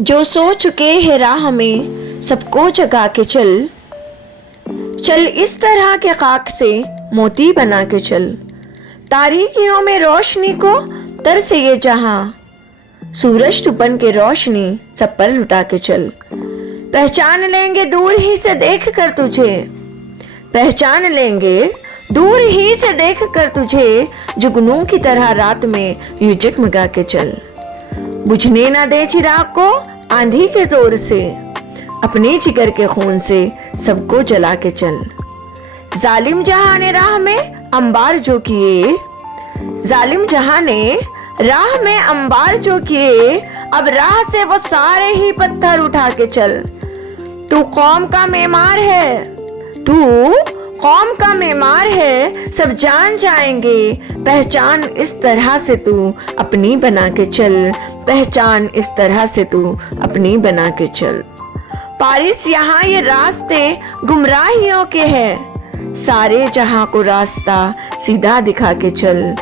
जो सो चुके हैं राह में सबको जगा के चल। चल इस तरह के खाक से मोती बना के चल। तारीकियों में रोशनी को तरसे ये जहां, सूरज तू बन के रोशनी सब पर लुटा के चल। पहचान लेंगे दूर ही से देख कर तुझे, पहचान लेंगे दूर ही से देख कर तुझे, जुगनू की तरह रात में यूं जगमगा के चल। बुझने ना दे चिराग को आंधी के जोर से, अपने जिगर के खून से सबको जला के चल। जालिम जहां ने राह में अंबार जो किए, जालिम जहां ने राह में अंबार जो किए, अब राह से वो सारे ही पत्थर उठा के चल। तू कौम का मेमार है, तू कौम का मेमार है, सब जान जाएंगे। पहचान इस तरह से तू अपनी बना के चल, पहचान इस तरह से तू अपनी बना के चल। फारिस यहाँ ये रास्ते गुमराहियों के हैं, सारे जहां को रास्ता सीधा दिखा के चल।